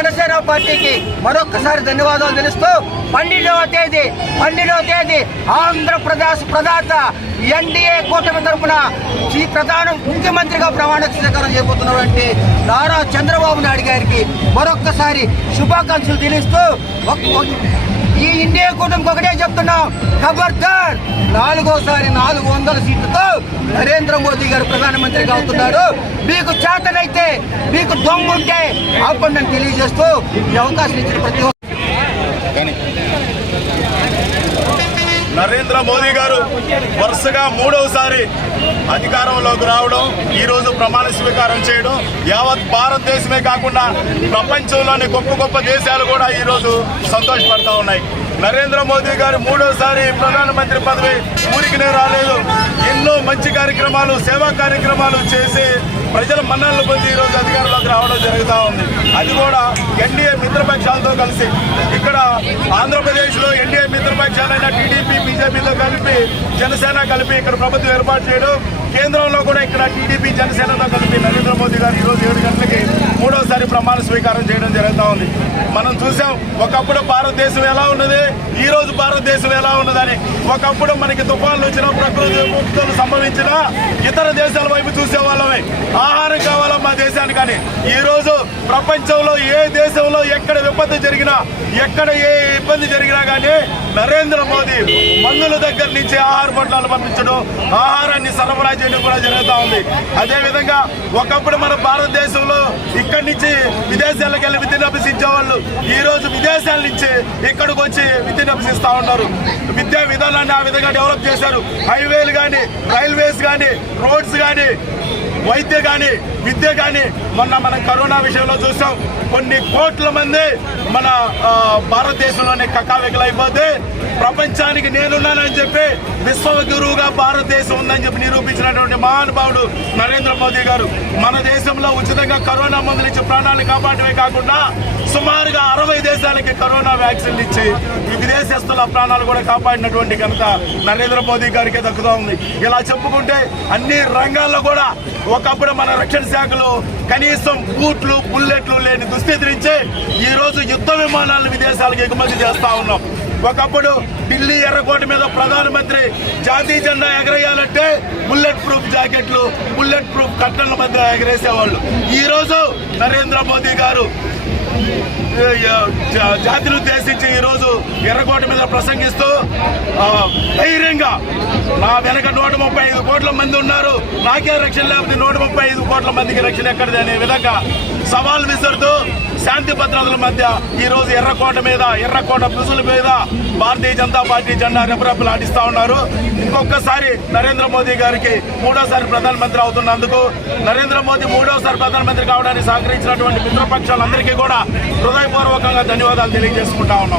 పార్టీకి మరొకసారి ధన్యవాదాలు తెలుస్తూ పన్నెండవ తేదీ పన్నెండవ తేదీ ఆంధ్రప్రదేశ్ ప్రదాత ఎన్డీఏ కూటమి తరఫున ఈ ప్రధాన ముఖ్యమంత్రిగా ప్రమాణ స్వీకారం చేయబోతున్నటువంటి నారా చంద్రబాబు నాయుడు గారికి మరొక్కసారి శుభాకాంక్షలు తెలుస్తూ ఈ ఇండియా కూటమికి ఒకటే చెప్తున్నాం ఖబర్దార్. నాలుగోసారి నాలుగు వందల సీట్లతో నరేంద్ర మోదీ గారు ప్రధానమంత్రిగా అవుతున్నారు. మీకు చేతనైతే మీకు దొంగుంటే అప్పుడు నేను తెలియజేస్తూ ఈ అవకాశం ఇచ్చిన ప్రతి నరేంద్ర మోదీ గారు వరుసగా మూడవసారి అధికారంలోకి రావడం ఈ రోజు ప్రమాణ స్వీకారం చేయడం యావత్ భారతదేశమే కాకుండా ప్రపంచంలోని గొప్ప గొప్ప దేశాలు కూడా ఈ రోజు సంతోషపడతా ఉన్నాయి. నరేంద్ర మోదీ గారు మూడోసారి ప్రధానమంత్రి పదవి ఊరికినే రాలేదు. ఎన్నో మంచి కార్యక్రమాలు సేవా కార్యక్రమాలు చేసి ప్రజల మన్నలను పొంది ఈరోజు రోజు రావడం జరుగుతూ ఉంది. అది కూడా ఎన్డీఏ మిత్రపక్షాలతో కలిసి. ఇక్కడ ఆంధ్రప్రదేశ్లో ఎన్డీఏ మిత్రపక్షాలైన టీడీపీ బీజేపీతో కలిపి జనసేన కలిపి ఇక్కడ ప్రభుత్వం ఏర్పాటు చేయడం కేంద్రంలో కూడా ఇక్కడ టీడీపీ జనసేనతో కలిపి నరేంద్ర మోదీ గారు ఈ రోజు ఏడు గంటలకి మూడోసారి ప్రమాణ స్వీకారం చేయడం జరుగుతూ ఉంది. మనం చూసాం ఒకప్పుడు భారతదేశం ఎలా ఉన్నది? ఈ రోజు భారతదేశం ఎలా ఉన్నదని. ఒకప్పుడు మనకి తుఫాన్లు వచ్చిన ప్రకృతి విపత్తులు సంభవించిన ఇతర దేశాల వైపు చూసే వాళ్ళమే ఆహారం కావాలా మా దేశానికి కానీ ఈరోజు ప్రపంచంలో ఏ దేశంలో ఎక్కడ విపత్తు జరిగినా ఎక్కడ ఏ ఇబ్బంది జరిగినా కానీ నరేంద్ర మోదీ మందుల దగ్గర నుంచి ఆహార పొట్లాలు పంపించడం ఆహారాన్ని సరఫరా చేయడం కూడా జరుగుతూ ఉంది. అదేవిధంగా ఒకప్పుడు మన భారతదేశంలో ఇక్కడి నుంచి విదేశాలకు వెళ్ళి విద్యను అభ్యసించేవాళ్ళు ఈ విదేశాల నుంచి ఇక్కడికి వచ్చి విద్యను అభ్యసిస్తా ఉన్నారు. విద్యా విధానాన్ని ఆ విధంగా డెవలప్ చేశారు. హైవేలు కానీ రైల్వేస్ కానీ రోడ్స్ కానీ వైద్య కానీ విద్య కానీ మొన్న మనం కరోనా విషయంలో చూసాం. కొన్ని కోట్ల మంది మన భారతదేశంలోనే కకావికలైపోతే ప్రపంచానికి నేనున్నానని చెప్పి విశ్వ గురువుగా భారతదేశం ఉందని చెప్పి నిరూపించినటువంటి మహానుభావుడు నరేంద్ర మోదీ గారు మన దేశంలో ఉచితంగా కరోనా మందులు ఇచ్చి ప్రాణాలు కాపాడమే కాకుండా సుమారుగా అరవై దేశాలకి కరోనా వ్యాక్సిన్ ఇచ్చి ఈ విదేశస్తుల ప్రాణాలు కూడా కాపాడినటువంటి ఘనత నరేంద్ర మోదీ గారికి దక్కుతా ఉంది. ఇలా చెప్పుకుంటే అన్ని రంగాల్లో కూడా ఒకప్పుడు మన రక్షణ శాఖలో కనీసం బూట్లు బుల్లెట్లు లేని దుస్థితి నుంచే ఈరోజు యుద్ధ విమానాలను విదేశాలకు ఎగుమతి చేస్తూ ఉన్నాం. ఒకప్పుడు ఢిల్లీ ఎర్రకోట మీద ప్రధానమంత్రి జాతీయ జెండా ఎగరేయాలంటే బుల్లెట్ ప్రూఫ్ జాకెట్లు బుల్లెట్ ప్రూఫ్ కట్టల మధ్య ఎగరేసేవాళ్ళు. ఈరోజు నరేంద్ర మోదీ గారు జాతిని ఉద్దేశించి ఈరోజు ఎర్రకోట మీద ప్రసంగిస్తూ ధైర్యంగా నా వెనక నూట ముప్పై ఐదు కోట్ల మంది ఉన్నారు. నాకే రక్షణ లేకపోతే నూట ముప్పై ఐదు కోట్ల మందికి రక్షణ ఎక్కడిది అనే విధంగా సవాల్ విసురుతూ శాంతి భద్రతల మధ్య ఈ రోజు ఎర్రకోట మీద ఎర్రకోట పుసుల మీద భారతీయ జనతా పార్టీ జెండా రెపరెపలు ఆడిస్తా ఉన్నారు. ఇంకొకసారి నరేంద్ర మోదీ గారికి మూడోసారి ప్రధానమంత్రి అవుతున్నందుకు నరేంద్ర మోదీ మూడోసారి ప్రధానమంత్రి కావడానికి సహకరించినటువంటి మిత్రపక్షాలందరికీ కూడా హృదయపూర్వకంగా ధన్యవాదాలు తెలియజేసుకుంటా ఉన్నాం.